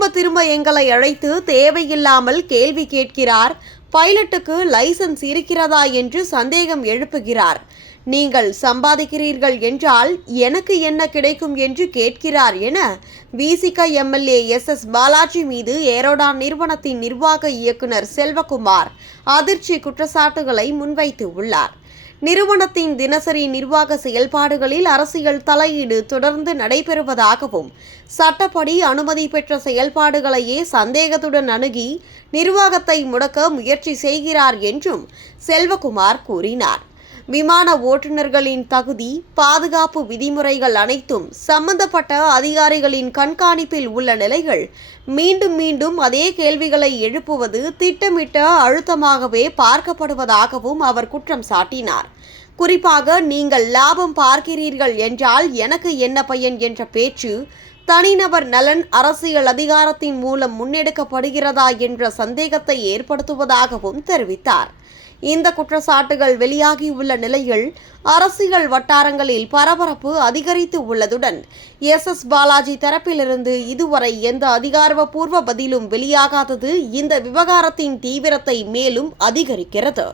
திரும்ப திரும்ப எங்களை அழைத்து தேவையில்லாமல் கேள்வி கேட்கிறார். பைலட்டுக்கு லைசென்ஸ் இருக்கிறதா என்று சந்தேகம் எழுப்புகிறார். நீங்கள் சம்பாதிக்கிறீர்கள் என்றால் எனக்கு என்ன கிடைக்கும் என்று கேட்கிறார் என விசிக எம்எல்ஏ எஸ் பாலாஜி மீது ஏரோடான் நிறுவனத்தின் நிர்வாக இயக்குனர் செல்வகுமார் அதிர்ச்சி குற்றச்சாட்டுகளை முன்வைத்து உள்ளார். நிறுவனத்தின் தினசரி நிர்வாக செயல்பாடுகளில் அரசியல் தலையீடு தொடர்ந்து நடைபெறுவதாகவும், சட்டப்படி அனுமதி பெற்ற செயல்பாடுகளையே சந்தேகத்துடன் அணுகி நிர்வாகத்தை முடக்க முயற்சி செய்கிறார் என்றும் செல்வகுமார் கூறினார். விமான ஓட்டுநர்களின் தகுதி, பாதுகாப்பு விதிமுறைகள் அனைத்தும் சம்பந்தப்பட்ட அதிகாரிகளின் கண்காணிப்பில் உள்ள நிலையில் மீண்டும் மீண்டும் அதே கேள்விகளை எழுப்புவது திட்டமிட்ட அழுத்தமாகவே பார்க்கப்படுவதாகவும் அவர் குற்றம் சாட்டினார். குறிப்பாக நீங்கள் லாபம் பார்க்கிறீர்கள் என்றால் எனக்கு என்ன பயன் என்ற பேச்சு தனிநபர் நலன் அரசியல் அதிகாரத்தின் மூலம் முன்னெடுக்கப்படுகிறதா என்ற சந்தேகத்தை ஏற்படுத்துவதாகவும் தெரிவித்தார். இந்த குற்றச்சாட்டுகள் வெளியாகியுள்ள நிலையில் அரசியல் வட்டாரங்களில் பரபரப்பு அதிகரித்து உள்ளதுடன் எஸ் பாலாஜி தரப்பிலிருந்து இதுவரை எந்த அதிகாரப்பூர்வ பதிலும் வெளியாகாதது இந்த விவகாரத்தின் தீவிரத்தை மேலும் அதிகரிக்கிறது.